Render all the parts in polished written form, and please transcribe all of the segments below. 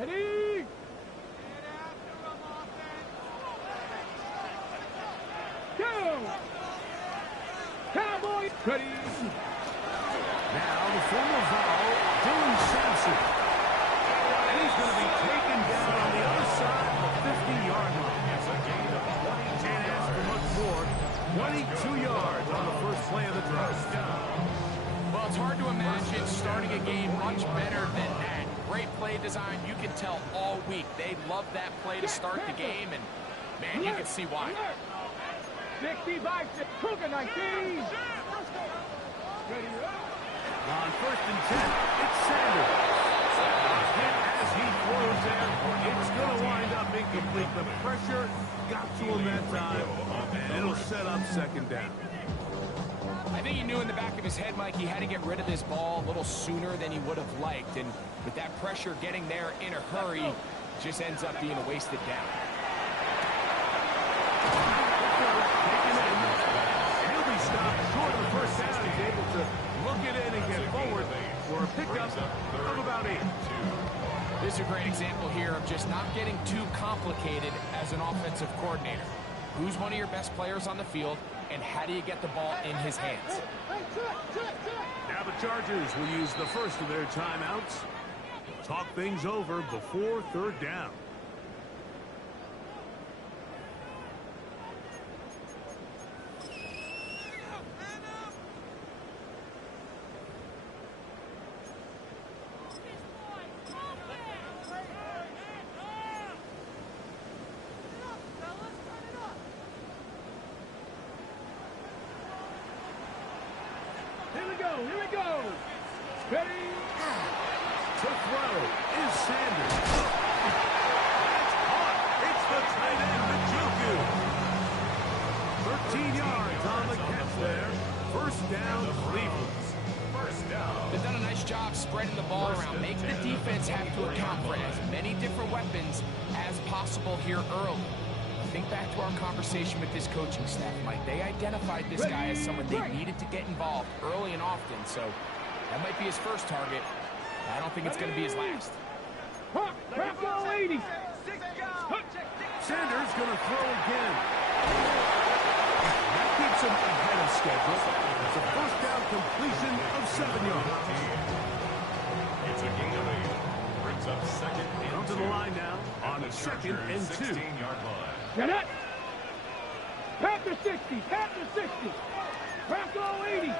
Ready? Go! Cowboy! Ready? Now the former foul, Dylan Sampson. And he's going to be taken down on the other side of the 50-yard line. It's a gain of 20. Can't ask for much more. 22 yards on the first play of the drive. Well, it's hard to imagine starting a game much better than that. Great play design. You can tell all week they love that play to start the game, and, man, you can see why. 65, Kruger 19. On first and 10, it's Sanders. Hit as he throws there. It's going to wind up incomplete. The pressure got to him that time, and it'll set up second down. I think he knew in the back of his head, Mike, he had to get rid of this ball a little sooner than he would have liked. And with that pressure getting there in a hurry, just ends up being a wasted down. He'll be stopped short of the first down. He's able to look it in and get forward for a pickup of about 8. This is a great example here of just not getting too complicated as an offensive coordinator. Who's one of your best players on the field, and how do you get the ball in his hands? Now the Chargers will use the first of their timeouts. Talk things over before third down. Here we go. Ready? To throw is Sanders. It's caught. It's the tight end, Njoku. 13 yards on the catch there. First down, Cleveland. First down. They've done a nice job spreading the ball around, making the defense have to account for as many different weapons as possible here early. Think back to our conversation with this coaching staff, Mike. They identified this guy as someone they needed to get involved early and often, so that might be his first target. I don't think it's going to be his last. Sanders going to throw again. That keeps him ahead of schedule. It's a first down completion of 7 yards. It's a gain of 8. Brings up second and Down to the line now on second and 2. 16-yard line. Get it! Panther 60, Panther 60. Bronco 80.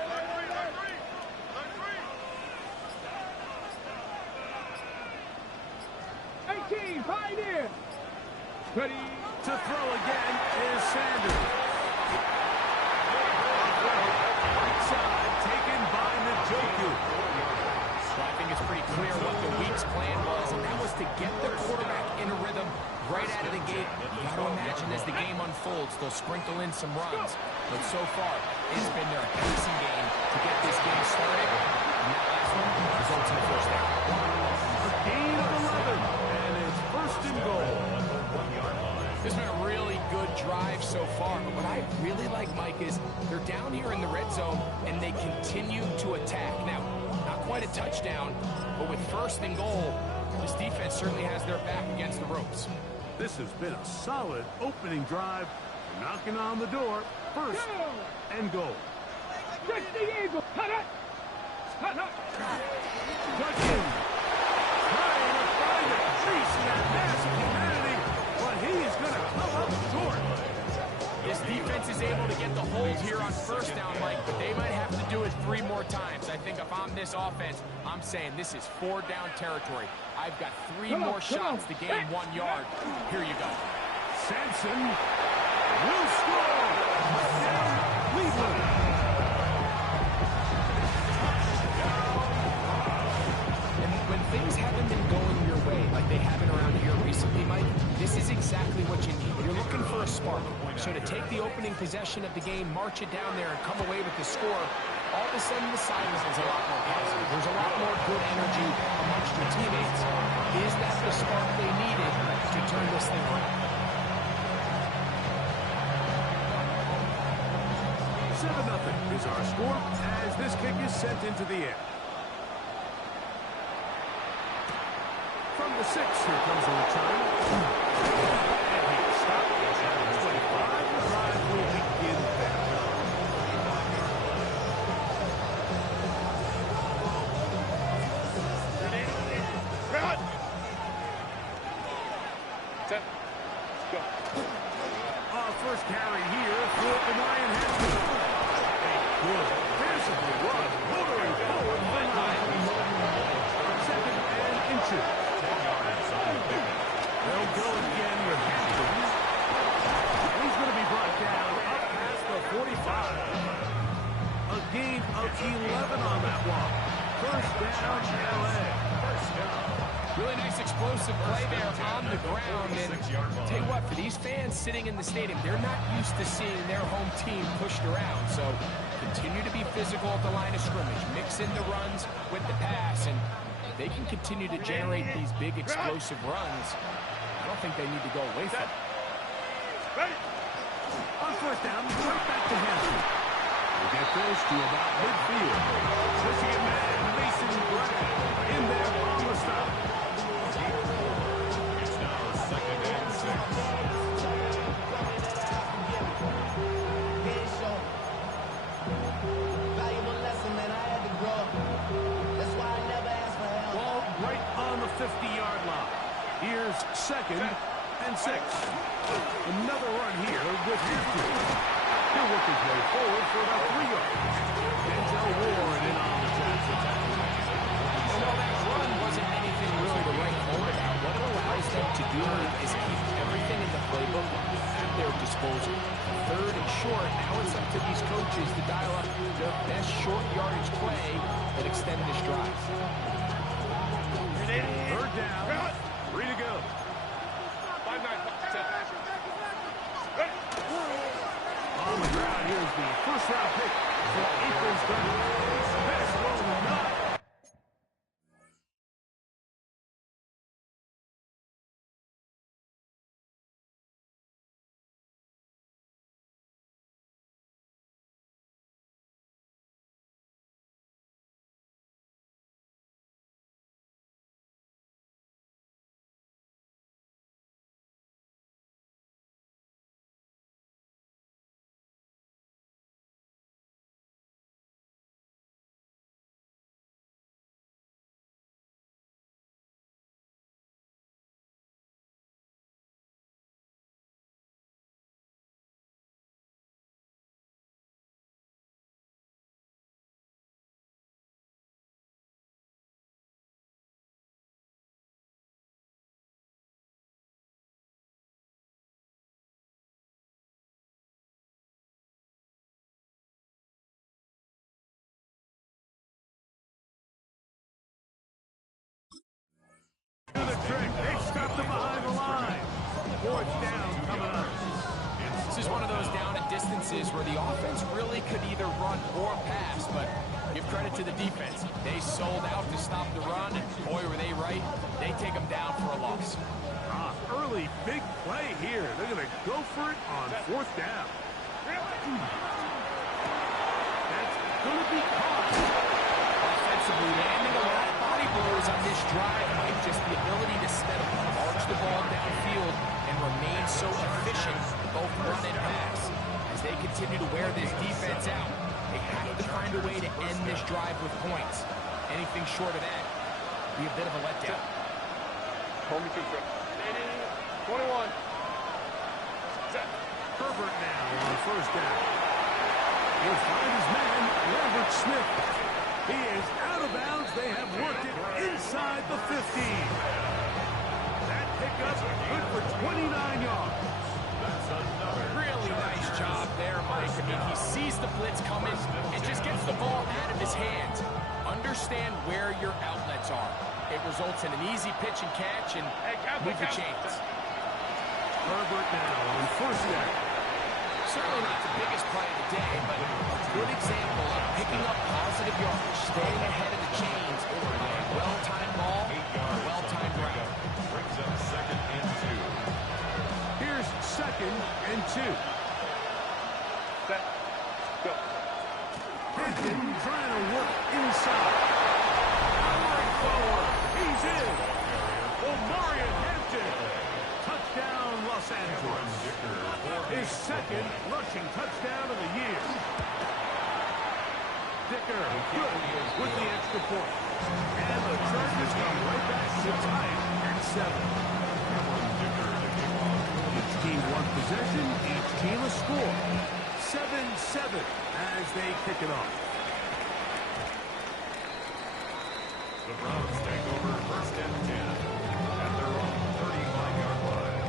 Pioneer. Ready. To throw again is Sanders. Outside, taken by Njoku. So I think it's pretty clear what the week's plan was, and that was to get the quarterback in a rhythm right out of the gate. You got to imagine as the game unfolds, they'll sprinkle in some runs. But so far, it's been their pacing game to get this game started. And that last one results in a first down. A gain of 11, and it's first and goal. This has been a really good drive so far, but what I really like, Mike, is they're down here in the red zone, and they continue to attack. Now, not quite a touchdown, but with first and goal, this defense certainly has their back against the ropes. This has been a solid opening drive, knocking on the door, first and goal. 60 Eagle. Cut it. Cut it. Touching. Trying to find a crease in that mass of humanity, but he is going to come up short. This defense is able to get the hold here on first down, Mike, but they might have to do it 3 more times. I think if I'm this offense, I'm saying this is 4 down territory. I've got 3 more shots to gain 1 yard. Here you go. Sampson will score. Touchdown, Cleveland. And when things haven't been going your way like they haven't around here recently, Mike, this is exactly what you need. You're looking for a spark. So to take the opening possession of the game, march it down there, and come away with the score, all of a sudden the silence is a lot more positive. There's a lot more good energy amongst your teammates. Is that the spark they needed to turn this thing around? 7-0 is our score as this kick is sent into the air. From from the 6. Here comes the return. And he stopped. It's at 25. The drive will begin there. Set. Go. First carry here for the Lion Haskins. A good physical run, motoring forward for 9. Second and inches. They'll go again with Haskins. He's going to be brought down up past the 45. A gain of 11 on that walk. First down, LA. First down. Really nice explosive play there on the ground. And tell you what, for these fans sitting in the stadium, they're not used to seeing their home team pushed around. So continue to be physical at the line of scrimmage. Mix in the runs with the pass. And they can continue to generate these big explosive runs. I don't think they need to go away from it. On first down, right back to Haskins. We'll get this to about midfield. Michigan man, Mason Graham, in there on the stop. It's now second and 6. Valuable lesson, man. I had to grow. That's why I never asked for help. Ball right on the 50-yard line. Here's second and 6. Another run here with Haskins. He'll work his way forward for about 3 yards. Denzel Ward in on the tackle. So that run wasn't anything really to write home about. What it allows them to do is keep everything in the playbook at their disposal. Third and short, now it's up to these coaches to dial up their best short yardage play and extend this drive. Third down, 3 to go. 5-9. Set. On the ground, here's the first-round pick for April's Gun. This will not. Do the trick. They stopped them behind the line. Fourth down coming up. This is one of those down and distances where the offense really could either run or pass, but give credit to the defense. They sold out to stop the run, and boy, were they right. They take them down for a loss. Early big play here. They're going to go for it on fourth down. That's going to be caught. Offensively, landing a lot of body blows on this drive, Mike. Just the ability to steadily march the ball downfield and remain so efficient, both run and pass. As they continue to wear this defense out, they have to find a way to end this drive with points. Anything short of that would be a bit of a letdown. Hold me to grip. 21. Set. Herbert now on first down. He'll find his man, Robert Smith. He is out of bounds. They have worked it inside the 15. That pickup good for 29 yards. Really nice job there, Mike. I mean, he sees the blitz coming and just gets the ball out of his hands. Understand where your outlets are. It results in an easy pitch and catch and move the chains. Herbert now on first down. Certainly not the biggest play of the day, but a good example of picking up positive yards, staying ahead of the chains by a well-timed ball, a well-timed route. Brings up second and 2. Here's second and 2. Set. Go. Hampton trying to work inside. Powering forward. He's in. Will Touchdown, Los Angeles. His second rushing touchdown of the year. Dicker good with the extra point. And the Chargers come right back to tie it at 7. Each team one possession, each team a score. 7-7 as they kick it off. The Browns take over first and 10 at their own 35-yard line.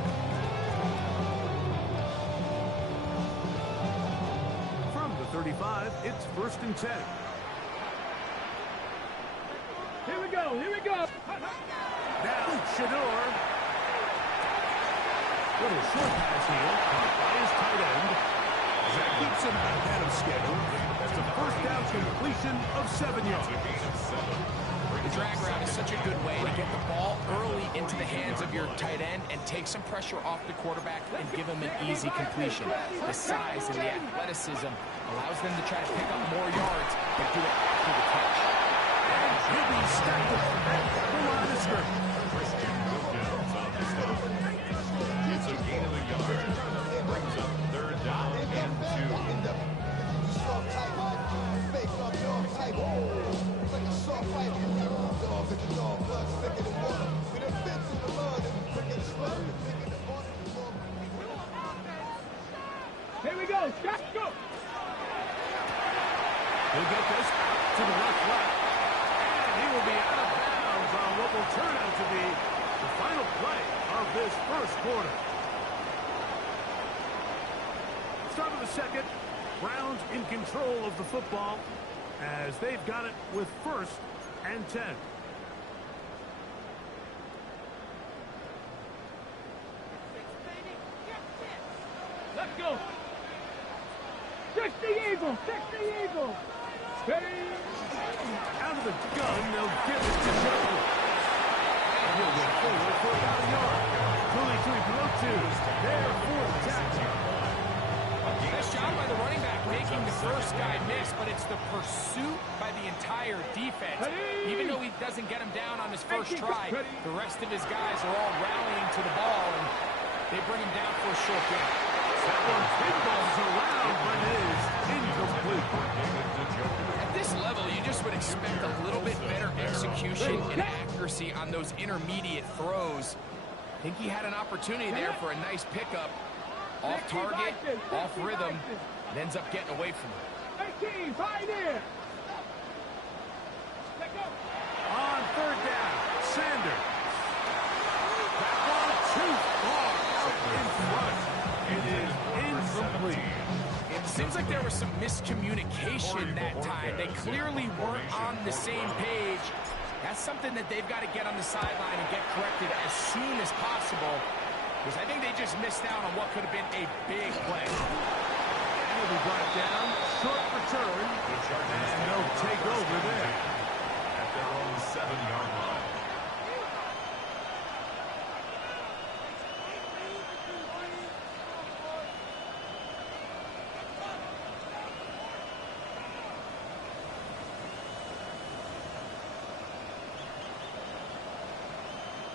From the 35, it's first and 10. Here we go, here we go. Now, Shador. Little short pass here, caught by his tight end. That keeps him ahead of schedule. That's a first down completion of 7 yards. The drag route is such a good way to get the ball early into the hands of your tight end and take some pressure off the quarterback and give him an easy completion. The size and the athleticism allows them to try to pick up more yards, but do it after the catch. And he'll be stacked at the line of scrimmage. It's a gain of a yard. Brings up third down and 2. Here we go, Scott, go. He'll get this out to the left flat. And he will be out of bounds on what will turn out to be the final play of this first quarter. Start of the second. Browns in control of the football as they've got it with first and 10. Let's go. 60 Eagles, 60 Eagles. Ready? Out of the gun, they'll give it to Jones. And he'll go forward for about a yard. Fully to below 2. There for the tackle. Nice job by the running back making the first guy miss, but it's the pursuit by the entire defense. Even though he doesn't get him down on his first try, the rest of his guys are all rallying to the ball, and they bring him down for a short gain. That one pinballs around, but it is incomplete. At this level, you just would expect a little bit better execution and accuracy on those intermediate throws. I think he had an opportunity there for a nice pickup. Off target, off rhythm, and ends up getting away from him. 18, right there. Let go. On third down, Sanders. That one too far out in front. It is incomplete. It seems like there was some miscommunication that time. They clearly weren't on the same page. That's something that they've got to get on the sideline and get corrected as soon as possible, because I think they just missed out on what could have been a big play. And he'll be brought down, short return, and they'll take over there. at their own 7-yard line.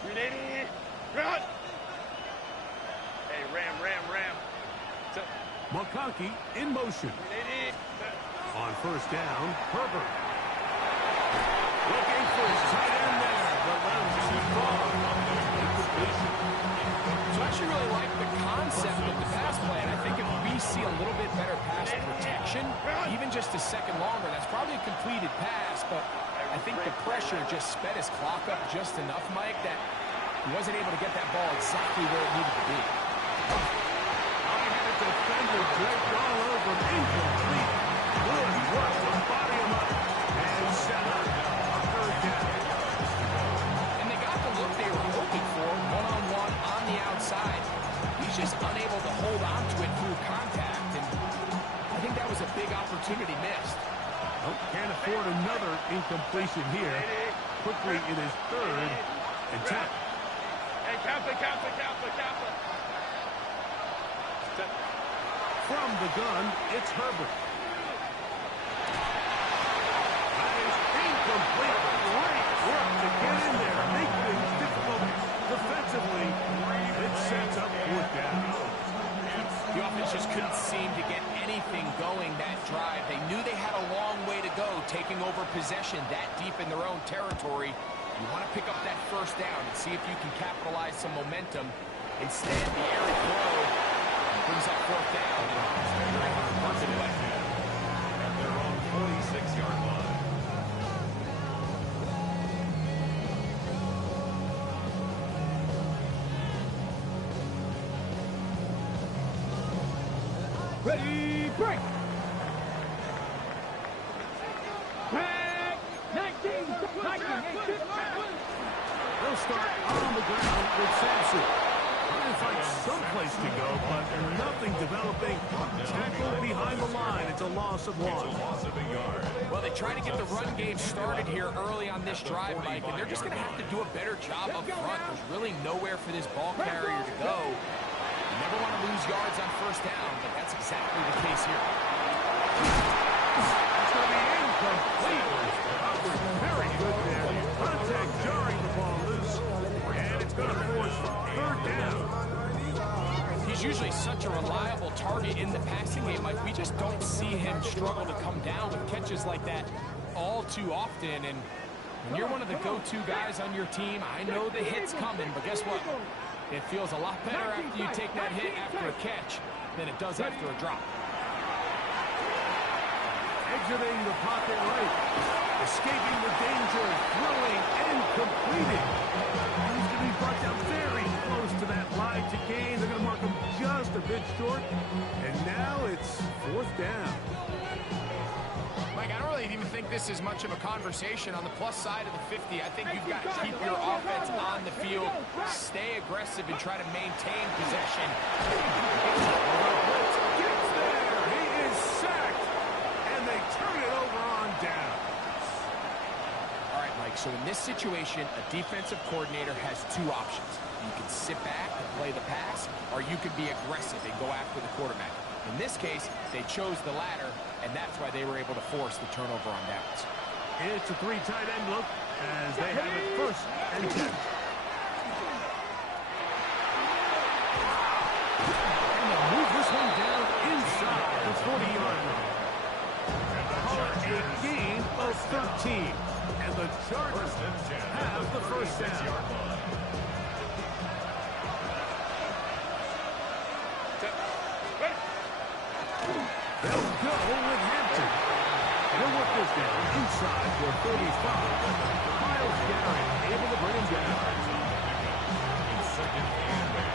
Ready? Run! Hey, ram. McConkey in motion. Ready? On first down, Herbert. Looking for his tight end there, but runs too far. Incompletion. So I actually really like the concept of the pass play, and I think if we see a little bit better pass protection, even just a second longer, that's probably a completed pass, but I think the pressure just sped his clock up just enough, Mike, that he wasn't able to get that ball exactly where it needed to be. I had a defender draped all over him. Incomplete. Good work to body him up and set up a third down. And they got the look they were hoping for, one-on-one on the outside. He's just unable to hold on to it through contact, and I think that was a big opportunity missed. Nope, can't afford another incompletion here. Quickly, it is third and 10. Hey, Kappa. From the gun, it's Herbert. That is incomplete. Great work to get in there. Make things difficult to anything going that drive. They knew they had a long way to go, taking over possession that deep in their own territory. You want to pick up that first down and see if you can capitalize some momentum. Instead, the air throw brings up fourth down. At their own 46-yard line. Ready, break! Back! 19! They'll start on the ground with Sampson. Trying to find someplace to go, but nothing developing. Tackle behind the line. It's a loss of one. Well, they try to get the run game started here early on this drive, Mike, and they're just going to have to do a better job up front. There's really nowhere for this ball carrier to go. You never want to lose yards on first down, but that's exactly the case here. It's going to be incomplete. Very good there. Contact jarring the ball loose, and it's going to force third down. He's usually such a reliable target in the passing game. Like, we just don't see him struggle to come down with catches like that all too often. And when you're one of the go-to guys on your team, I know the hit's coming, but guess what? It feels a lot better after you take that hit after a catch than it does after a drop. Exiting the pocket right. Escaping the danger, throwing and completing. He's going to be brought down very close to that line to gain. They're going to mark him just a bit short. And now it's fourth down. Mike, I don't really even think this is much of a conversation on the plus side of the 50. I think you've got to keep your offense on the field, stay aggressive, and try to maintain possession. Gets there. He is sacked. And they turn it over on down. All right, Mike, so in this situation, a defensive coordinator has two options. You can sit back and play the pass, or you can be aggressive and go after the quarterback. In this case, they chose the latter, and that's why they were able to force the turnover on downs. It's a three tight end look as they have it first and 10. And they'll move this one down inside the 40-yard line. A gain of 13. And the Chargers have the first down. They'll go with Hampton. They'll work this down inside for 35. Myles Garrett able to bring him down. Second and 8.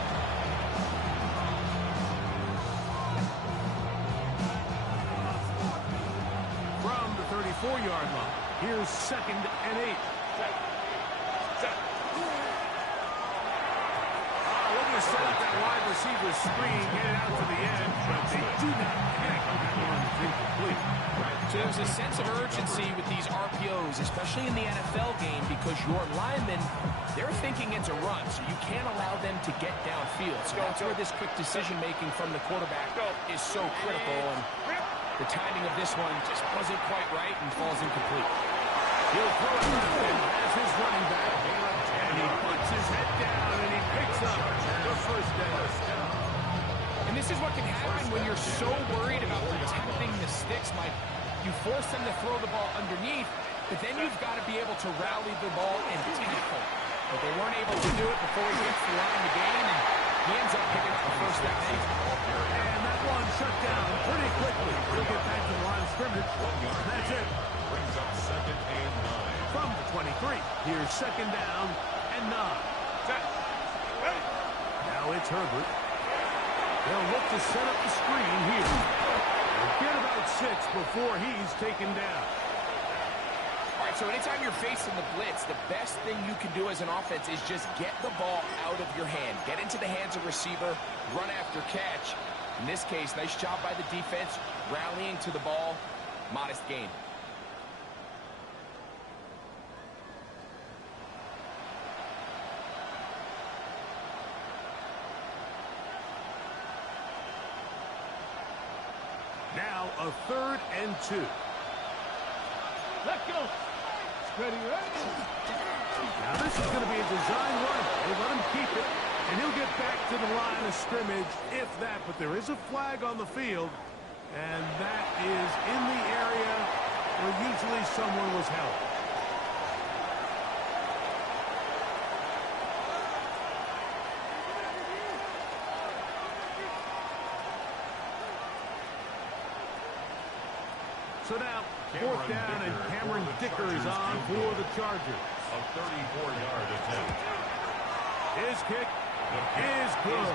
From the 34-yard line, here's second and 8. Looking to set up that wide receiver screen, get it out to the end, but they do not connect on that one. It's incomplete. So there's a sense of urgency with these RPOs, especially in the NFL game, because your linemen, they're thinking it's a run, so you can't allow them to get downfield. So that's where this quick decision-making from the quarterback is so critical, and the timing of this one just wasn't quite right and falls incomplete. He'll throw it as his running back, and he puts his head down, and he picks up the first down. And this is what can happen when you're so worried about protecting the sticks, Mike. You force them to throw the ball underneath, but then you've got to be able to rally the ball and tackle. But they weren't able to do it before he gets the line to gain, and he ends up picking up the first down. And that one shut down pretty quickly. He'll get back to the line of scrimmage. That's it. Brings up second and 9. From the 23, here's second down and 9. Now it's Herbert. They'll look to set up the screen here. They'll get about 6 before he's taken down. All right, so anytime you're facing the blitz, the best thing you can do as an offense is just get the ball out of your hand. Get into the hands of receiver, run after catch. In this case, nice job by the defense, rallying to the ball, modest gain. Now a third and 2. Let's go. Ready, ready. Now this is going to be a design run. They let him keep it, and he'll get back to the line of scrimmage, if that. But there is a flag on the field, And that is in the area where usually someone was held. So now, fourth down, and Cameron Dicker is on for the Chargers. A 34-yard attempt. His kick is good.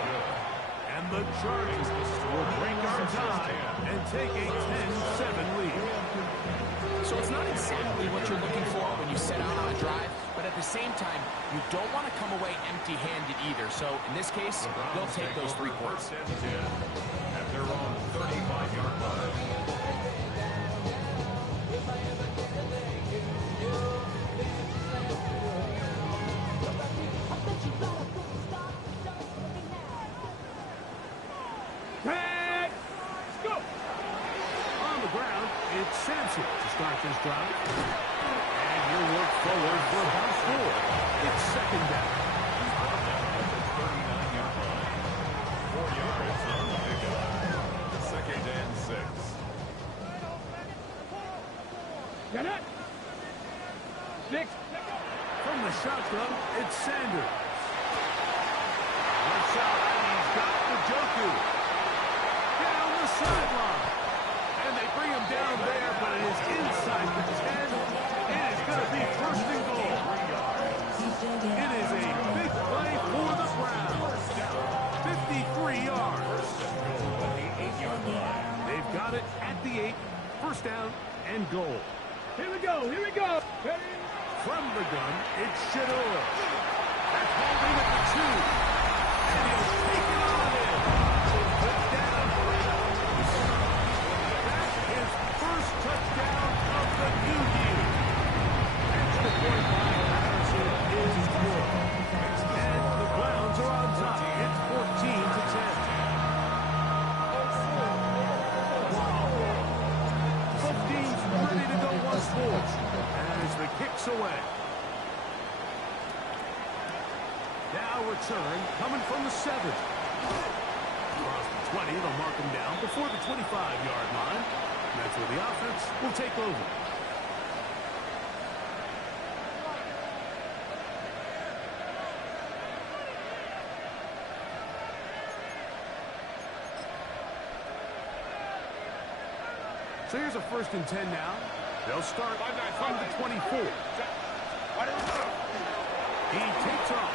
And the Chargers will break our tie and take a 10-7 lead. So it's not exactly what you're looking for when you set out on a drive, but at the same time, you don't want to come away empty-handed either. So in this case, they'll take those 3 points. First and 10 at their own 35-yard line. It's Sampson to start this drive. And he'll work forward for about 4. It's second down. He's brought down at the 39-yard line. 4 yards on the pickup. Second and 6. Get it. 6. From the shotgun, it's Sanders. Looks out, and he's got the Joku. Down the sideline. And they bring him down there, but it is inside the 10. It is going to be first and goal. It is a big play for the Browns. 53 yards. They've got it at the 8. First down and goal. Here we go. Here we go. From the gun, it's Shador. That's holding at the 2. And he'll take it on in. Put down. First touchdown of the new year. Extra point by Patterson is good. And the Browns are on top. It's 14-10. Both teams ready to go once more. As the kick's away. Now return coming from the 7. Across the 20, they'll mark him down before the 25-yard line. That's where the offense will take over. So here's a first and 10 now. They'll start from the 24. He takes off.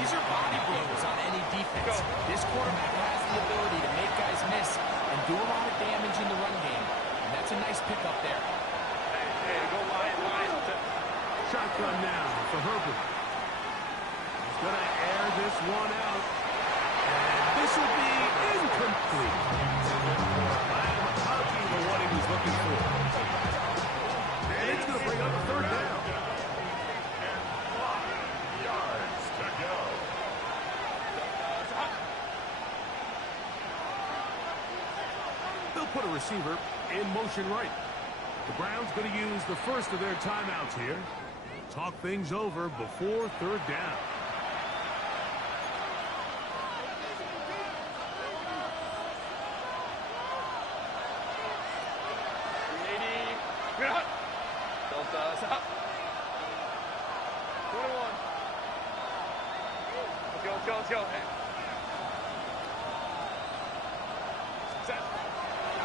These are body blows on any defense. This quarterback has the ability to make guys miss and do a lot of damage in the run game. And that's a nice pickup there. Shotgun now for Herbert. He's going to air this one out. And this will be incomplete. McConkey for what he was looking for. And it's going to bring up a third down. Put a receiver in motion right. The Browns going to use the first of their timeouts here. Talk things over before third down.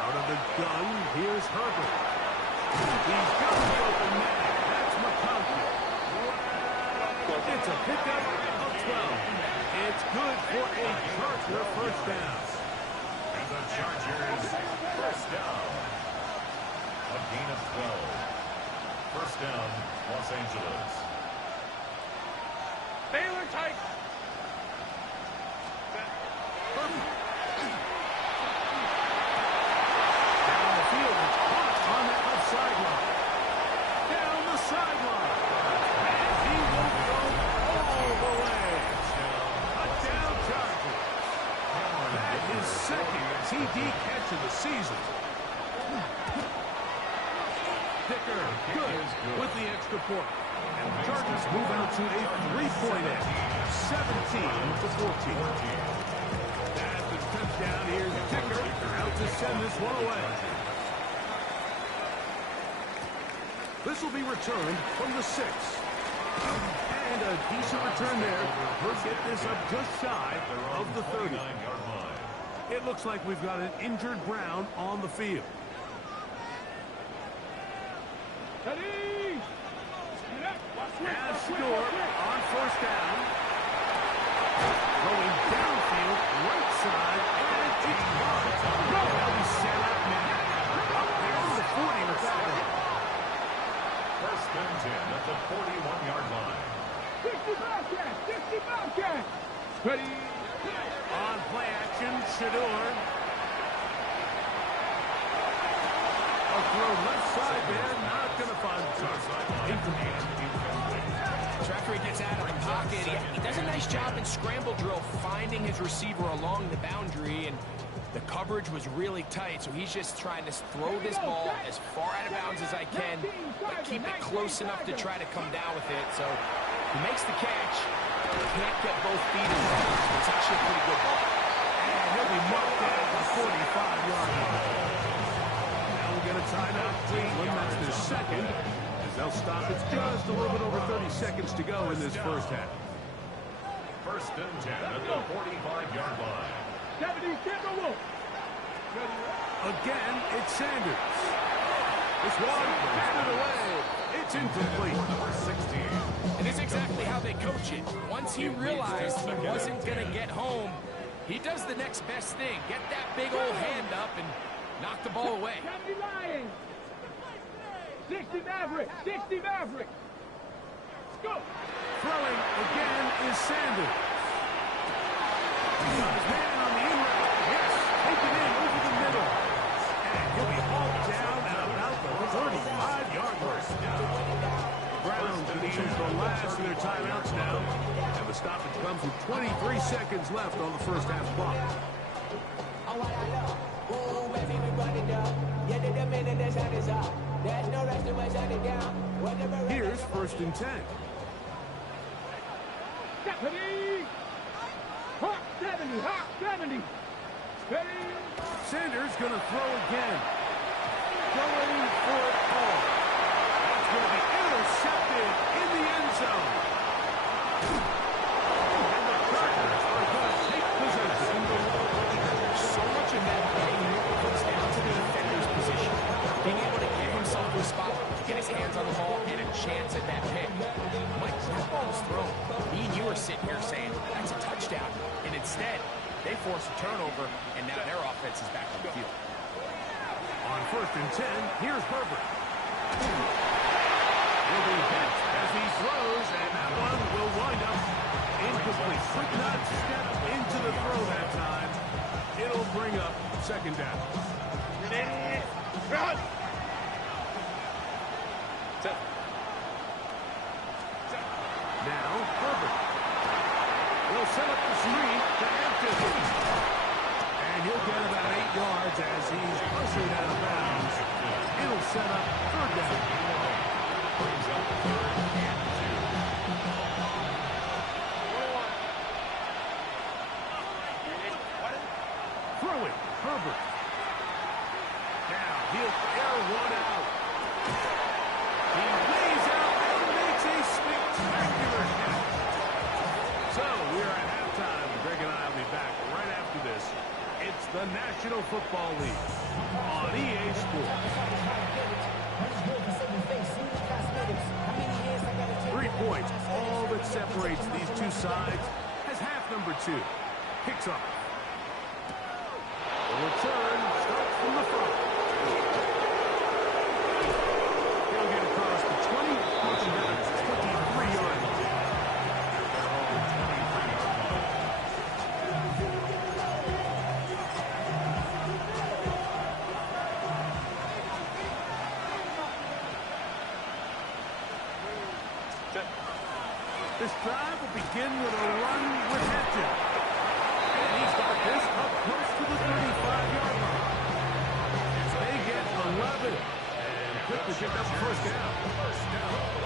Out of the gun, here's Herbert. He's got the open man. That's McConkey. It's a pickup of 12. It's good for a Charger first down. And the Chargers first down. A gain of 12. First down, Los Angeles. Baylor tight. TD catch of the season. Dicker, good with the extra point. And the Chargers move out to a 3-point edge, 17-14. That's the touchdown. Here's Dicker out to to send this one away. This will be returned from the 6. And a decent return there. We'll get this up just shy of the 30. It looks like we've got an injured Brown on the field. And Stewart on first down. Going downfield, right side, and it's caught. They'll be set up now. Up there to the 40 with that one. First and 10 at the 41-yard line. 60 Bobcats! 60 Bobcats! Ready? On play action, Shador. A throw left side there, not going to find After he gets out of the pocket, he does a nice job in scramble drill finding his receiver along the boundary, and the coverage was really tight, so he's just trying to throw this ball as far out of bounds as I can, but keep it close enough to try to come down with it. So he makes the catch. Can't get both feet involved. It's actually a pretty good ball. And he'll be marked down at the 45-yard line. Now we'll get a timeout. Cleveland, that's their second. As they'll stop, it's just a little bit over 30 seconds to go in this first half. First and 10 at the 45-yard line. 70 Timberwolves! Again, it's Sanders. This one, batted away. It's incomplete. Number 16. And it's exactly how they coach it. Once he realized he wasn't going to get home, he does the next best thing. Get that big old hand up and knock the ball away. 70 Lions! 60 Mavericks! 60 Mavericks! Go! Throwing again is Sanders. He's got his man on the in route. Yes, taken in over the middle. And he'll be hauled down at about the 35-yard line. Browns going to use the last of their timeouts now. And the stoppage comes with 23 seconds left on the first half clock. Here's first and 10. Stephanie! Hawk 70! Hawk 70! Ready? Sanders going to throw again. Going for it all. That's going to be intercepted in the end zone. And the Chargers are going to take possession. So much of that play comes down to the defender's position. Being able to get himself to a spot, get his hands on the ball, and a chance at that pick. Mike, that ball was thrown. Me and you are sitting here saying, that's a touchdown. And instead, they force a turnover, and now their offense is back on the field. On first and 10, here's Herbert. Will be hit as he throws, and that one will wind up incomplete. Could not step into the throw that time. It'll bring up second down. Run! Now, Herbert. Will set up the screen to Hampton. And he'll get about 8 yards as he's ushered out of bounds. It'll set up third down. Brings up third and 2. Throwing, Herbert. Now, he'll air one out. He lays out and makes a spectacular catch. So, we're at halftime. Greg and I will be back right after this. It's the National Football League on EA Sports. 3 points, all that separates these two sides as half number 2 kicks off. The return starts from the front. He'll get across the 20, pushing down to 23-yard line. This drive will begin with a run with Hampton. And he's got this up close to the 35-yard line. They get 11 and quickly pick up the first down.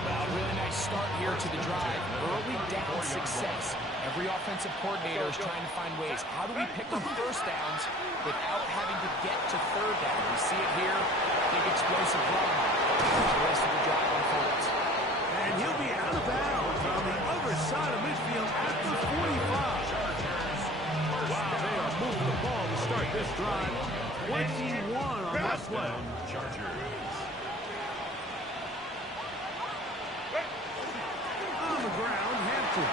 Well, really nice start here to the drive. Early down success. Every offensive coordinator is trying to find ways. How do we pick up first downs without having to get to third down? We see it here. Big explosive run. The rest of the drive unfolds. And he'll be out of bounds on the other side of midfield at the 45. Wow, they are moving the ball to start this drive. 21 on that play. Chargers. On the ground, Hampton.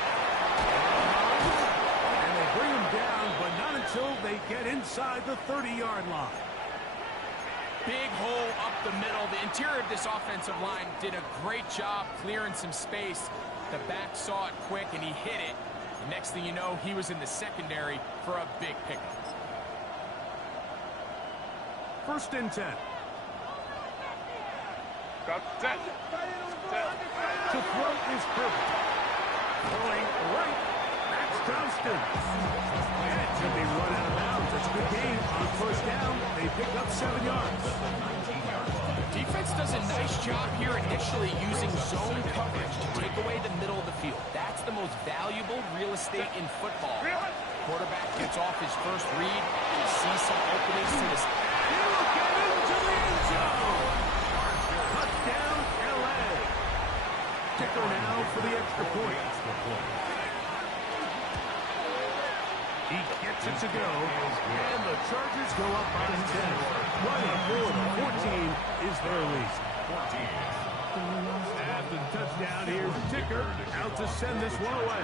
And they bring him down, but not until they get inside the 30-yard line. Big hole up the middle. The interior of this offensive line did a great job clearing some space. The back saw it quick, and he hit it. The next thing you know, he was in the secondary for a big pickup. 1st and 10. To throw is perfect. Throwing right. That's Johnston. And should be run out of bounds. That's a good game. On 1st down, they pick up 7 yards. Defense does a nice job here initially using zone coverage to take away the middle of the field. That's the most valuable real estate in football. Quarterback gets off his first read. You see some openings to this. He'll get into the end zone. Touchdown, L.A. Kicker now for the extra point. He gets it to go, and the Chargers go up by 10. Running for the 14 is their lead. After the touchdown, here's the ticker out to send this one away.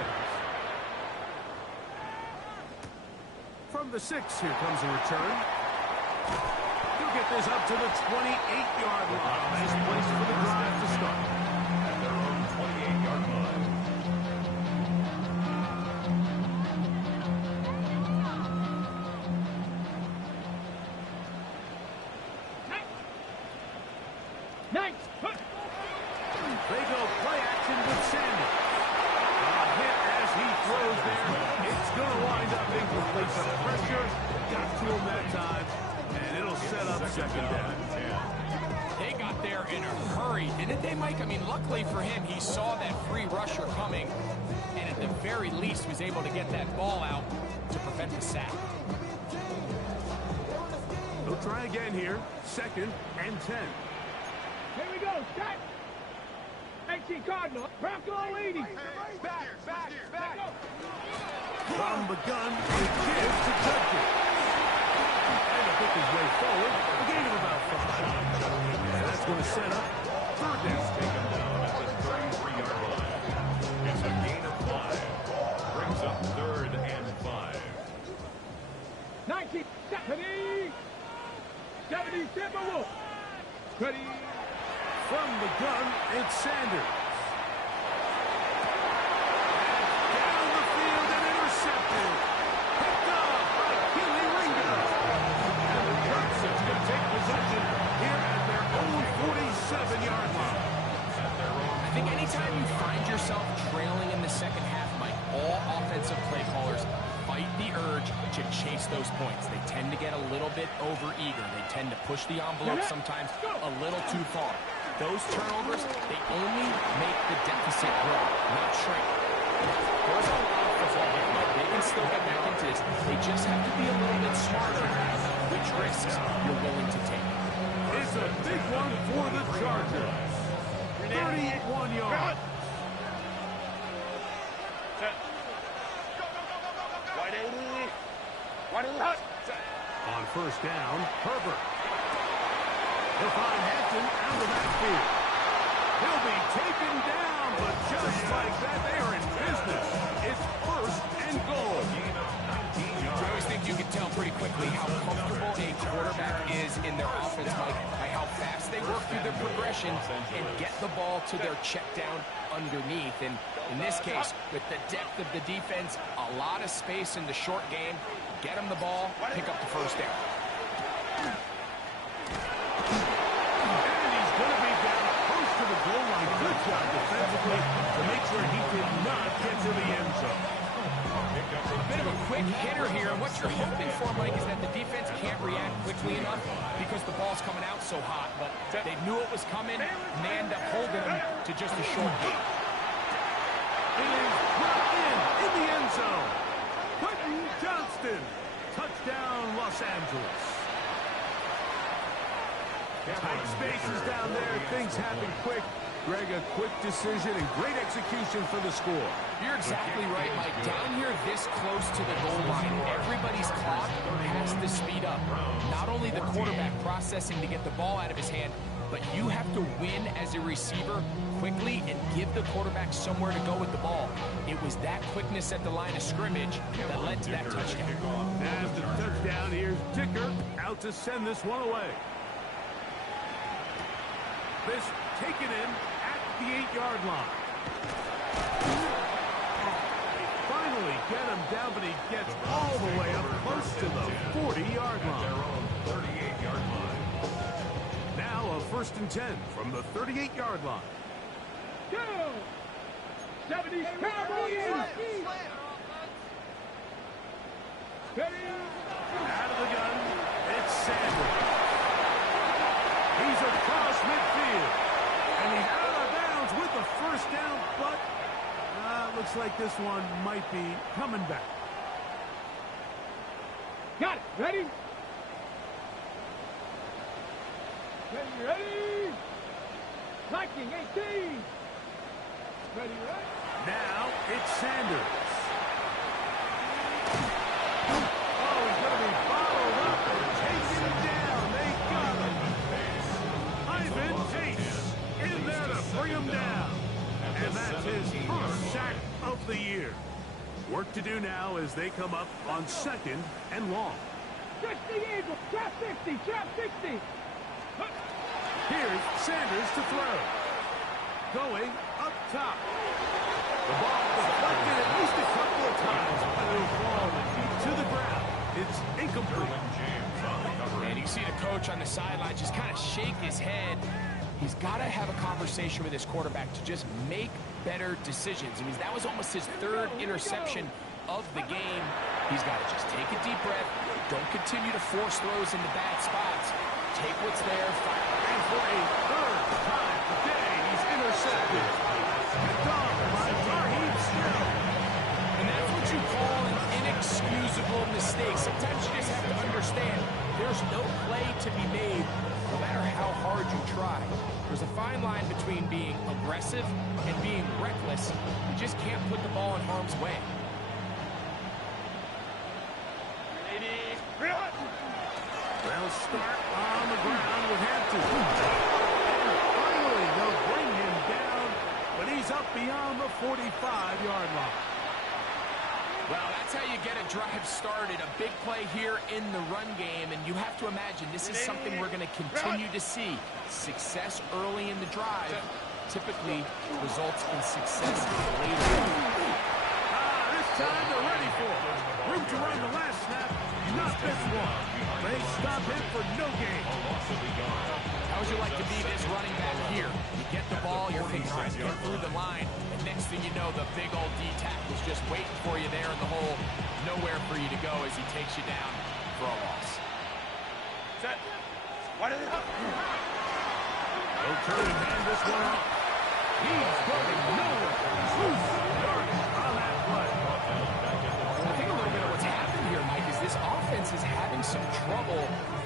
From the 6, here comes a return. He'll get this up to the 28-yard line. Nice place for the drive to start. At their own 28-yard line. They go play action with Sanders. A hit as he throws there. It's going to wind up incomplete. Some pressure got to him that time, and it'll set up 2nd down. They got there in a hurry, didn't they, Mike? I mean, luckily for him, he saw that free rusher coming, and at the very least was able to get that ball out to prevent the sack. They'll try again here. 2nd and 10. Here we go. Set. 18 Cardinal. Bronco leading. Back. From the gun, it gives to Judkins. And to pick his way forward, a gain of about 5. And that's going to set up 3rd down. Take him down at the 33-yard line. It's a gain of 5. Brings up 3rd and 5. 19. Ready. 70 Timberwolves. Ready. From the gun, it's Sanders. Down the field and intercepted. Picked up by Keely Ringo. And the Turks are going to take possession here at their own 47-yard line. I think anytime you find yourself trailing in the second half, Mike, all offensive play callers fight the urge to chase those points. They tend to get a little bit overeager. They tend to push the envelope sometimes a little too far. Those turnovers, they only make the deficit grow, not shrink. There's a lot of football here, Mike. They can still get back into this. They just have to be a little bit smarter about which risks you're willing to take. It's a big one for the Chargers. 31 yards. On 1st down, Herbert. He'll find Hampton out of the backfield. He'll be taken down, but just like that, they are in business. It's 1st and goal. I always think you can tell pretty quickly how comfortable a quarterback is in their offense, Mike, by how fast they work through their progression and get the ball to their check down underneath. And in this case, with the depth of the defense, a lot of space in the short game, get them the ball, pick up the 1st down. And he's going to be down close to the goal line. Good job defensively to make sure he did not get to the end zone. A bit of a quick hitter here. What you're hoping for, Mike, is that the defense can't react quickly enough because the ball's coming out so hot. But they knew it was coming, and they end up holding them to just a short game. It is brought in the end zone. Quentin Johnston. Touchdown, Los Angeles. Tight spaces down there. Things happen quick. Greg, a quick decision and great execution for the score. You're exactly right, Mike. Down here this close to the goal line, everybody's clock has to speed up. Not only the quarterback processing to get the ball out of his hand, but you have to win as a receiver quickly and give the quarterback somewhere to go with the ball. It was that quickness at the line of scrimmage that led to that touchdown. As the touchdown, here's Dicker out to send this one away. This taken in at the 8-yard line. They finally get him down, but he gets all the way up close to the 40-yard line. Their own 38-yard line. Now a 1st and 10 from the 38-yard line. Go! 70 Cowboys! Ready? Out of the gun, it's Sanders. He's across midfield. And he's out of bounds with the 1st down, but looks like this one might be coming back. Got it. Ready? Ready? Viking 18. Ready? Now it's Sanders. Oh, he's going to be bottled up and taken down. They got him. Ivan Tate in there to bring him down. And that's his 1st sack of the year. Work to do now as they come up on 2nd and long. 60 Eagles. Trap 60. Trap 60. Here's Sanders to throw. Going up top. The ball deflected at least a couple of times, but it'll fall to the ground. It's incomplete. And you see the coach on the sideline just kind of shake his head. He's got to have a conversation with his quarterback to just make better decisions. I mean, that was almost his 3rd interception of the game. He's got to just take a deep breath. Don't continue to force throws into bad spots. Take what's there, fire. And for a 3rd time today, he's intercepted. And that's what you call an inexcusable mistake. Sometimes you just have to understand there's no play to be made, no matter how hard you try. There's a fine line between being aggressive and being reckless. You just can't put the ball in harm's way. They'll start on the ground with Hampton. And finally, they'll bring him down, but he's up beyond the 45-yard line. Well, that's how you get a drive started. A big play here in the run game, and you have to imagine this is something we're going to continue to see. Success early in the drive typically results in success later. This time they're ready for it. Room to run the last snap, not this one. They stop him for no gain. How would you like to be this running back here? You get the ball, you're thinking, all right, get through the line, and next thing you know, the big old D-tackle's just waiting for you there in the hole. Nowhere for you to go as he takes you down for a loss. Set. They'll turn and hand this one off. He's going nowhere. Loose yard on that play. I think a little bit of what's happened here, Mike, is this offense is having some trouble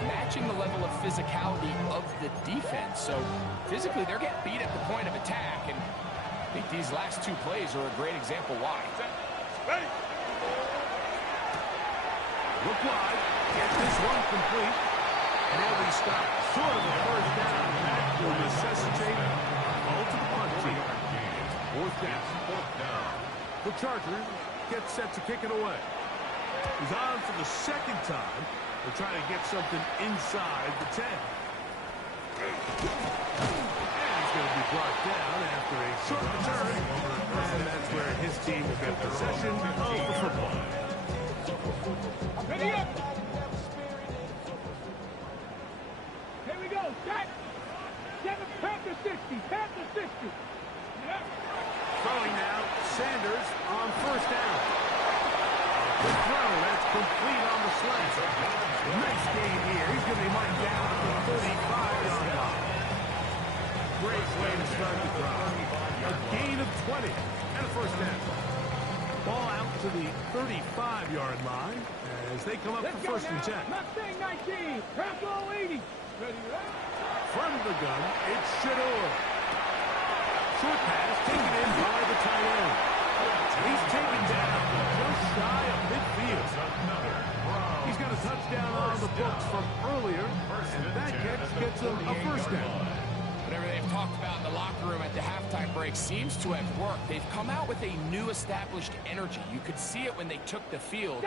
matching the level of physicality of the defense. So physically, they're getting beat at the point of attack, and I think these last 2 plays are a great example why. Ready. Look wide. Get this one complete. And they'll be stopped short of the 1st down. That will necessitate a call to the punt team. 4th down. The Chargers get set to kick it away. He's on for the 2nd time. They're trying to get something inside the 10. And he's going to be brought down after a short return. And that's where his team will get possession of the football. Ready up! Here we go, Jack! Panther 60, Panther 60! Throwing now, Sanders on 1st down. Good throw, that's complete on the slant. Nice game here. He's going to be marked down at the 35-yard line. Great way to start the drive. A gain of 20 and a first down. Ball out to the 35-yard line as they come up Let's for first go and 10. Mustang 19. Bronco 80. Ready, From the gun, it's Shador. Short pass taken in by the tight end. He's taken down just shy of midfield. He's got a touchdown on the books from earlier, and that catch gets him a first down. Whatever they've talked about in the locker room at the halftime break seems to have worked. They've come out with a new established energy. You could see it when they took the field.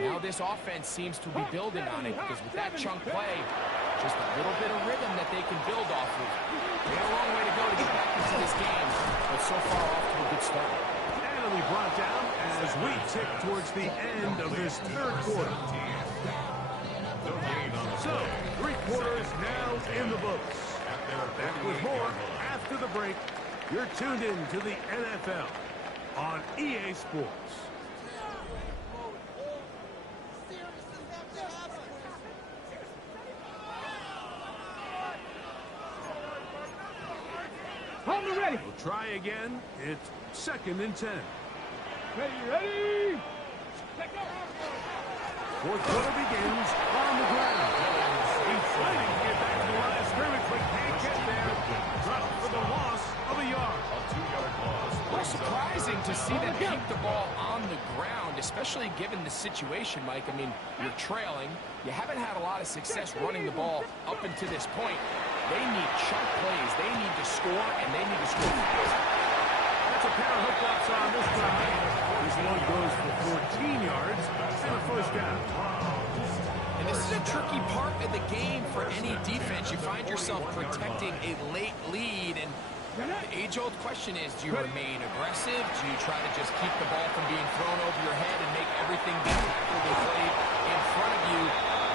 Now this offense seems to be building on it because with that chunk play, just a little bit of rhythm that they can build off of. They got a long way to go to get back into this game, but so far off to a good start. And it'll be brought down as we tick towards the end of this third quarter. So, 3 quarters now in the books. Back with more after the break. You're tuned in to the NFL on EA Sports. Hold me ready. We'll try again. It's 2nd and 10. Ready. Let go. Fourth quarter begins on the ground. He's fighting to get back to the line of scrimmage, but can't get there. Dropped for the loss of a yard. A 2-yard loss. Well, surprising to see them keep the ball on the ground, especially given the situation, Mike. I mean, you're trailing. You haven't had a lot of success running the ball up until this point. They need chunk plays. They need to score, and they need to score fast. That's a pair of hookups on this drive. This one goes for 14 yards and a first down. And this is a tricky part of the game for any defense. You find yourself protecting a late lead, and the age-old question is, do you remain aggressive? Do you try to just keep the ball from being thrown over your head and make everything be accurately played in front of you?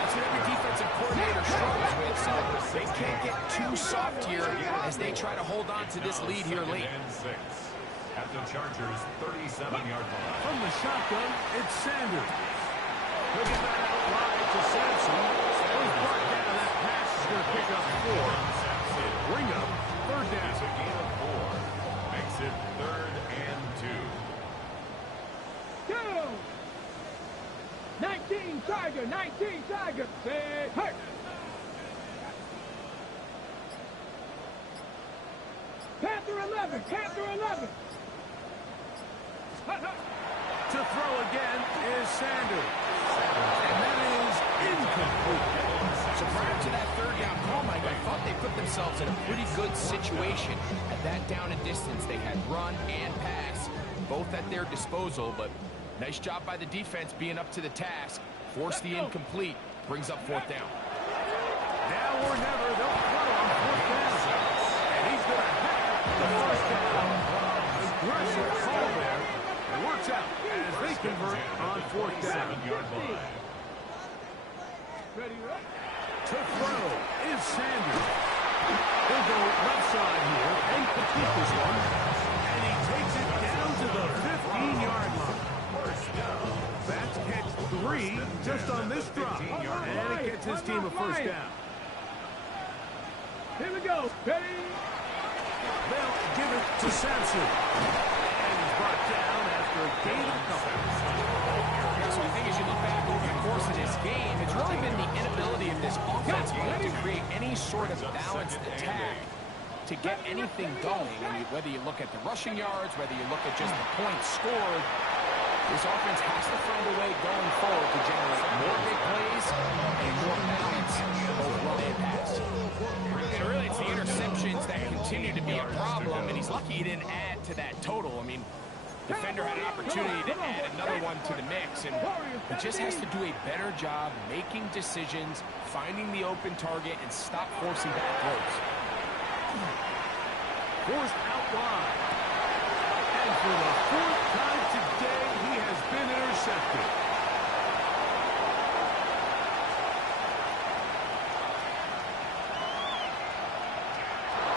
That's what every defensive coordinator struggles with, so they can't get too soft here as they try to hold on to this lead here late. At the Chargers' 37-yard line. From the shotgun, it's Sanders. He'll get that out wide to Sampson. He's brought down. That pass is going to pick up 4. Bring up third down. It's a gain of 4. Makes it 3rd and 2. Go. 19 Tiger. 19 Tiger. Say hurt. Panther 11. Panther 11. To throw again is Sanders. And that is incomplete. So prior to that third down call, Mike, I thought they put themselves in a pretty good situation. At that down and distance, they had run and pass, both at their disposal, but nice job by the defense being up to the task. Force the incomplete, brings up 4th down. Now or never, they'll throw on 4th down. And he's going to have the first down. Aggressive call there. It works out as they convert on 4th down. 7-yard line. Ready. To throw is Sanders. He'll go left side here and complete this one. And he takes it down to the 15-yard line. First down. That's catch 3 just on this drop. And it gets his team a first down. Here we go. Ready. They'll give it to Sampson. And he's brought down after a gain of a couple. So I think as you look back over the course of this game, it's really been the inability of this offense to create any sort of balanced attack to get anything going. I mean, whether you look at the rushing yards, whether you look at just the points scored, this offense has to find a way going forward to generate more big plays and more balance, both run and pass. And really, it's the interceptions that continue to be a problem, and he's lucky he didn't add to that total. I mean, defender had an opportunity to add another one to the mix, and he just has to do a better job making decisions, finding the open target, and stop forcing bad throws. Forced out wide. And for the 4th time today, he has been intercepted.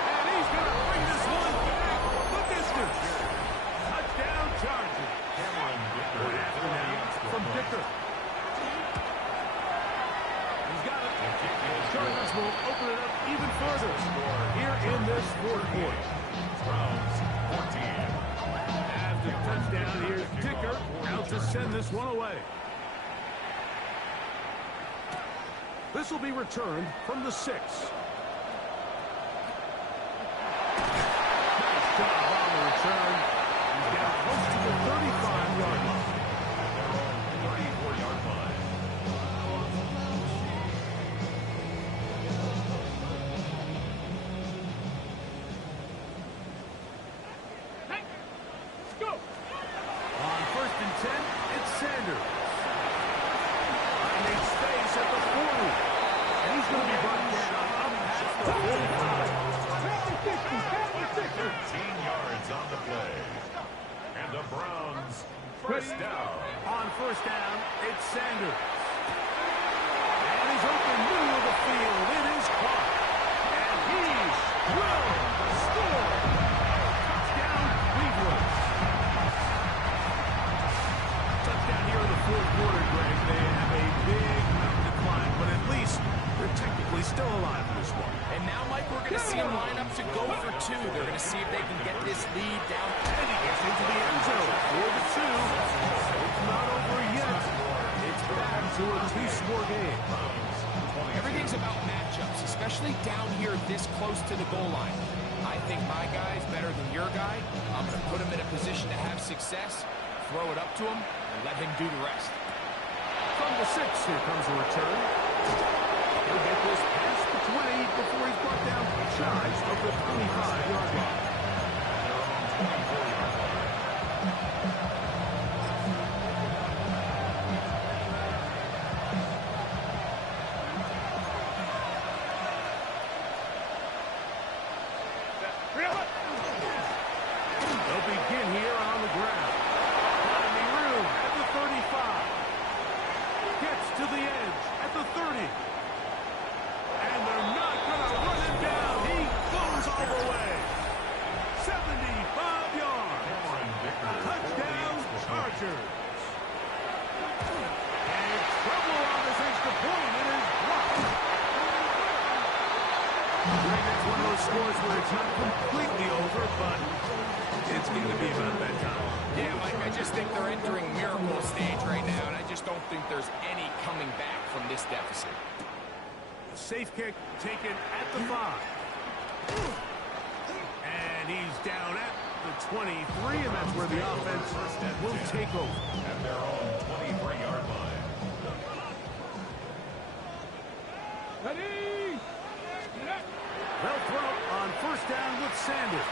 And he's going to bring this one back the distance. Touchdown Chargers. Going after now from Dicker. He's got it. Chargers will open it up even further here in this 4th quarter. Browns, a touchdown. Here's Dicker out to send this one away. This will be returned from the 6. Nice job on the return. He's down close to the 35-yard line. 34-yard line. On 1st and 10, it's Sanders. Finding space at the 40. And he's going to be brought down up past the 45. 13 yards on the play. And the Browns first down. On 1st down, it's Sanders. And he's open middle of the field. It is caught. And he will score. Touchdown, Cleveland. Touchdown here in the 4th quarter, Greg. They have a big mountain to climb, but at least they're technically still alive in this one. And now, Mike, we're going to see them line up to go for 2. They're going to see if they can get this lead down. And he gets into the end zone for the 2. It's not over yet. It's back to a 2-score game. Everything's about matchups, especially down here this close to the goal line. I think my guy's better than your guy. I'm going to put him in a position to have success, throw it up to him, and let him do the rest. From the 6, here comes a return. He'll get this past the 20 before he's brought down shy of the 25-yard line. They'll begin here on the ground. Finding room at the 35. Gets to the edge at the 30. And they're not going to run him down. He goes all the way. 75 yards. Touchdown, Chargers. And trouble on this extra point. It is blocked. Greg, that's one of those scores where it's not completely over, but it's going to be about that time. Yeah, Mike, I just think they're entering miracle stage right now, and I just don't think there's any coming back from this deficit. A safe kick taken at the 5. And he's down at the 23, and that's where the offense will take over. At their own 23-yard line. Ready? They'll throw on 1st down with Sanders.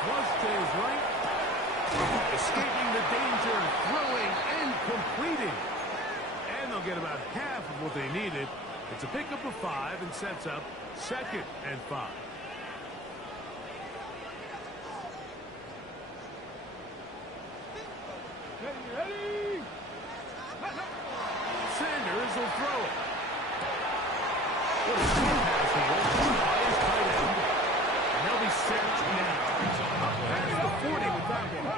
Flush to his right. Escaping the danger, throwing and completing. And they'll get about half of what they needed. It's a pickup of 5 and sets up 2nd and 5. Ready? Sanders will throw it. What a team pass here by his tight end. And they'll be set now. Up past the 40 with that one.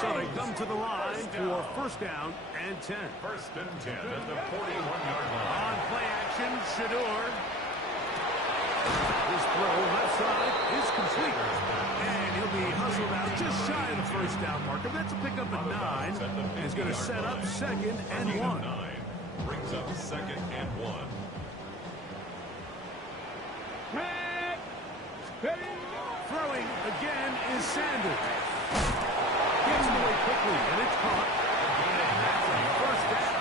So they come to the line for 1st down and 10. 1st and 10 at the 41-yard line. On play action, Shador. His throw left side is complete. And he'll be hustled out just shy of the 1st down marker. That's a pickup at 9. He's going to set up 2nd and 1. 9 brings up 2nd and 1. Throwing again is Sanders. Gets it away quickly, and it's caught. And 1st down.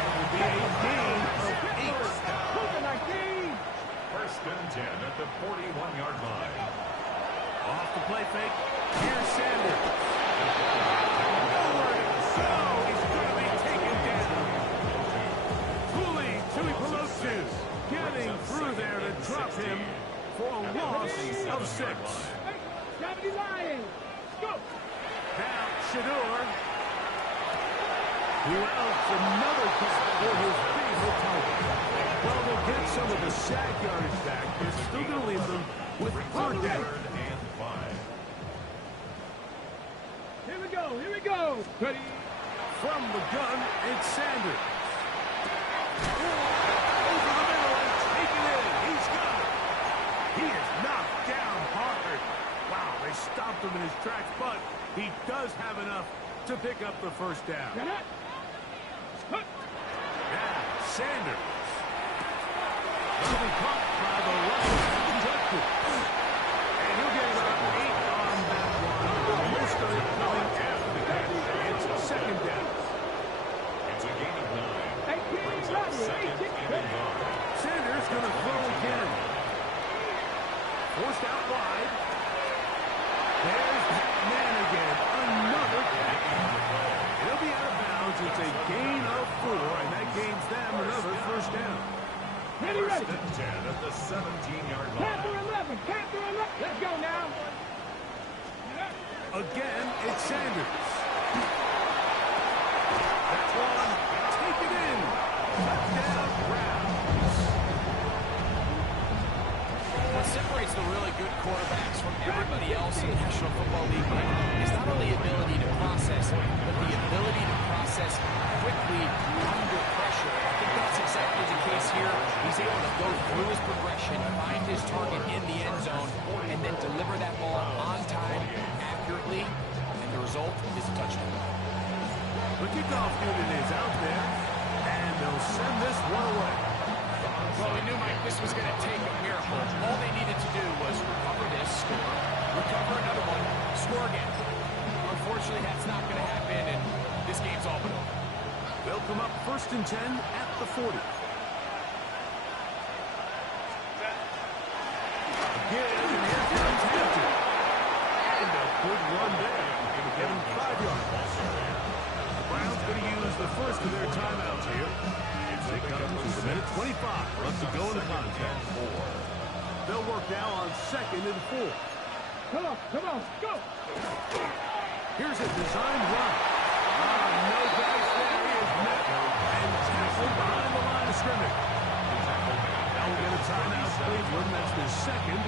It will be a gain of 8. 1st and 10 at the 41-yard line. Off the play fake. Here's Sanders. Nowhere to go. He's going to be taken down. Cooley, Tuipulotu getting through there to drop him for a loss of 6. Gravity Lions. Go. Now, Shador. Who else? Another catch for his favorite target. Well, they'll get some of the sack yardage back. They're still going to leave them with 3rd down. 3rd and 5. Here we go. Here we go. Ready? From the gun, it's Sanders. Over the middle and taken in. He's got it. He is knocked down hard. Wow, they stopped him in his tracks, but he does have enough to pick up the first down. Yeah, Sanders. Early caught by the right. And he'll get about 8 on that one. Most of it coming after the catch. It's a second down. It's a gain of 9. Brings up second and 9. Sanders going to throw again. Forced out wide. There's that man again. Another catch. He'll be out of bounds. It's a gain of 4, and that gains them another first down. Ready. First and 10 at the 17-yard line. Panther 11. Panther 11. Let's go now. Again, it's Sanders. That's one. Take it in. Touchdown, Browns. What separates the really good quarterbacks from everybody else in the National Football League is not only ability to process, but the ability to process quickly under pressure. I think that's exactly the case here. He's able to go through his progression, find his target in the end zone, and then deliver that ball on time, accurately, and the result is a touchdown. The kickoff unit is out there, and they'll send this one away. Well, we knew, Mike, this was going to take a miracle. All they needed to do was recover this, score, recover another one, score again. Unfortunately, that's not going to happen, and this game's all but over. They'll come up first and 10 at the 40. Again, and here comes Hampton. And a good run there. Going to get him 5 yards. The Browns going to use the first of their timeouts here. They come to the minute 25 left to go in the contest. They'll work now on second and 4. Come on, go. Here's a designed run. No dice there. He is met and tackled behind the line of scrimmage. Now we'll get a timeout, Cleveland. That's the second.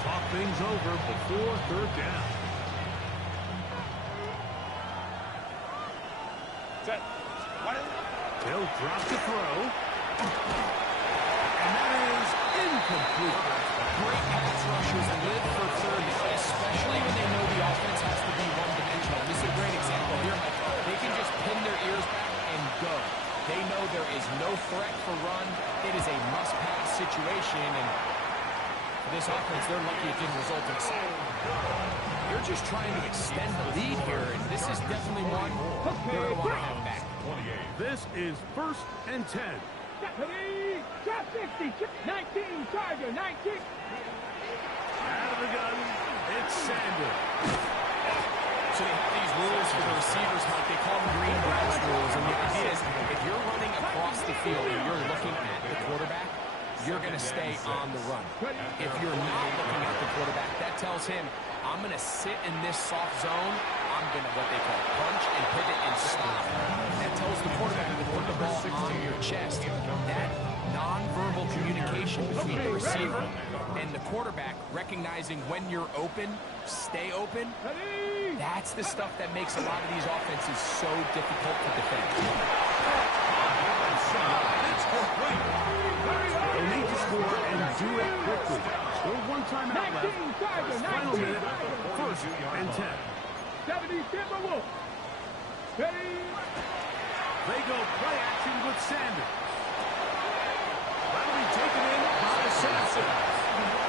Talk things over before third down. They'll drop the throw. And that is incomplete. Great pass rushers live for third down, especially when they know the offense has to be one-dimensional. This is a great example here. They can just pin their ears back and go. They know there is no threat for run. It is a must-pass situation, and for this offense, they're lucky it didn't result in a sack. They're just trying to extend the lead here, and this is definitely one they're going to want to have back. This is first and 10. Deputy, drop 60, 19, Charger, 19. Out of the gun, it's Sanders. So they have these rules for the receivers, Mike. They call them green grass rules, and the idea is if you're running across the field and you're looking at the quarterback, you're going to stay on the run. If you're not looking at the quarterback, that tells him, I'm going to sit in this soft zone. I'm going to what they call punch and pivot and stop. That tells the quarterback to put the ball on your chest. That nonverbal communication between the receiver and the quarterback, recognizing when you're open, stay open, that's the stuff that makes a lot of these offenses so difficult to defend. It's complete. They need to score and do it quickly. Still one timeout left. Final minute, first and 10. 70 Timberwolves. Ready. They go play action with Sanders. That'll be taken in by Sampson.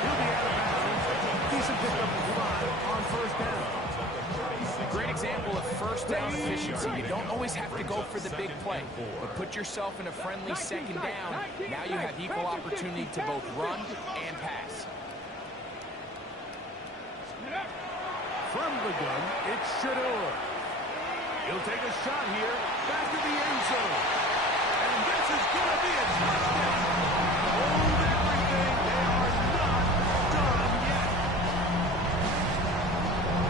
He'll be out of bounds. Decent pickup of 5 on first down. Great example of first down efficiency. You don't always have to go for the big play, but put yourself in a friendly second down. Now you have equal opportunity to both run and pass. From the gun, it's Shador. He'll take a shot here, back to the end zone. And this is going to be a touchdown. Hold everything. They are not done yet.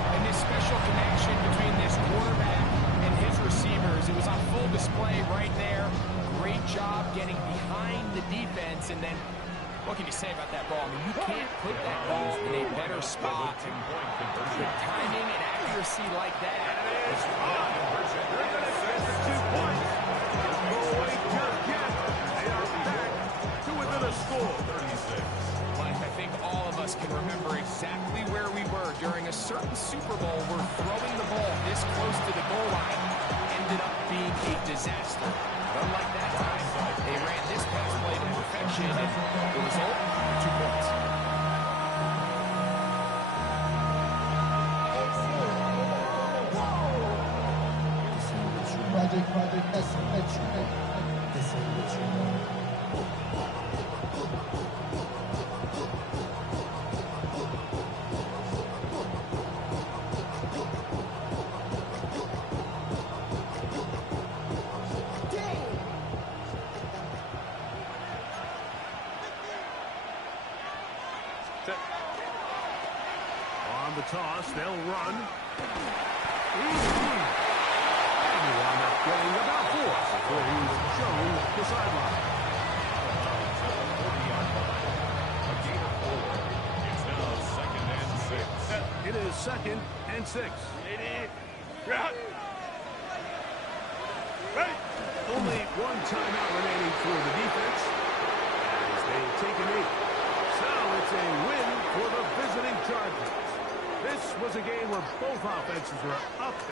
And this special connection between this quarterback and his receivers, it was on full display right there. Great job getting behind the defense, and then what can you say about that ball? I mean, you can't put that ball in a better spot. With timing and accuracy like that. It's on. They're going to get the 2 points. Don't go away just yet. They are back to within a score. 36. Mike, I think all of us can remember exactly where we were during a certain Super Bowl where throwing the ball this close to the goal line ended up being a disaster. But unlike that time, they ran this pass play to perfection, and the result, 2 points. On the toss, they'll run. And he wound up getting about 4 before he was shown the sideline. A gain of 4. It's now 2nd and 6. It is 2nd and 6. Only 1 timeout remaining for the defense as they take a knee. So it's a win for the visiting Chargers. This was a game where both offenses were up.